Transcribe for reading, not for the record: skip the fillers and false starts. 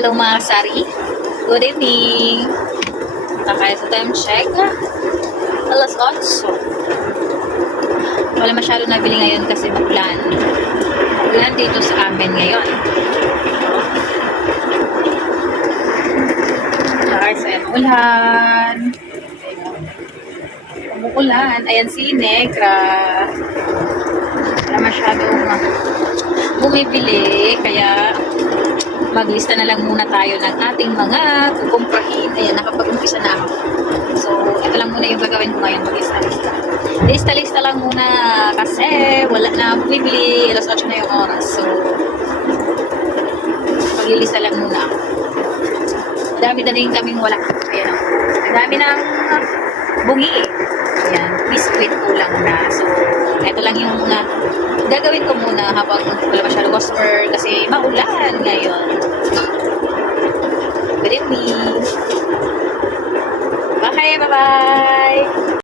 Hello mga sari. Good evening. Kaya sa time check. Alas 8. Wala masyado nabili ngayon kasi maulan. Maulan dito sa amin ngayon. Guys, ayan, ulan. Umuulan. Ayan si Negra. Wala masyadong bumibili. Kaya maglista na lang muna tayo ng ating mga kukumprahin. Ayan, nakapag-umpisa na ako. So, ito lang muna yung gagawin ko ngayon. Maglista-lista. Lista-lista lang muna kasi wala na bumibili. Alas 8 na yung oras. So, maglilista lang muna ako. Dami na din kaming wala. Ayan o. Dami ng bungi. Ayan, biscuit kulang na. So, ito lang yung gagawin ko muna habang wala masyadong customer kasi maulan ngayon. Good evening. Okay, bye-bye.